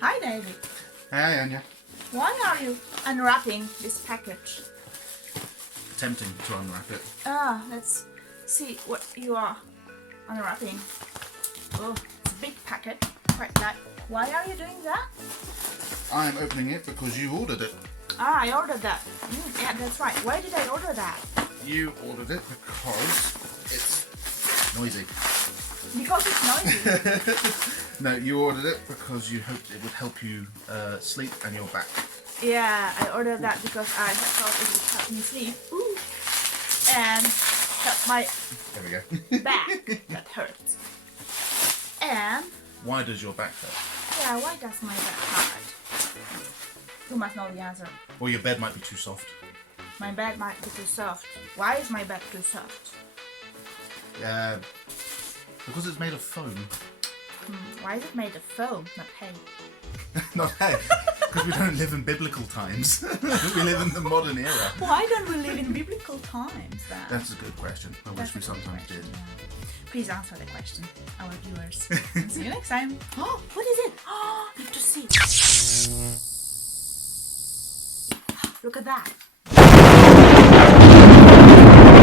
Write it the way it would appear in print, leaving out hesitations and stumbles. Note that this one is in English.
Hi, David. Hey, Anya. Why are you unwrapping this package? Attempting to unwrap it. Let's see what you are unwrapping. Oh, it's a big packet. Quite light. Why are you doing that? I'm opening it because you ordered it. I ordered that. Yeah, that's right. Why did I order that? You ordered it because it's noisy. Because it's noisy. No, you ordered it because you hoped it would help you sleep and your back. Yeah, I ordered that because I thought it would help me sleep. Ooh. And help my There we go. back that hurts. And Why does your back hurt? yeah, why does my back hurt? You must know the answer. Or your bed might be too soft. My bed might be too soft. Why is my bed too soft? Because it's made of foam. Why is it made of foam, not hay? Not hay. Because we don't live in biblical times. We live in the modern era. Why don't we live in biblical times then? That's a good question. I wish we sometimes did. Please answer the question, our viewers. And see you next time. Oh, what is it? Oh, need to see. Look at that.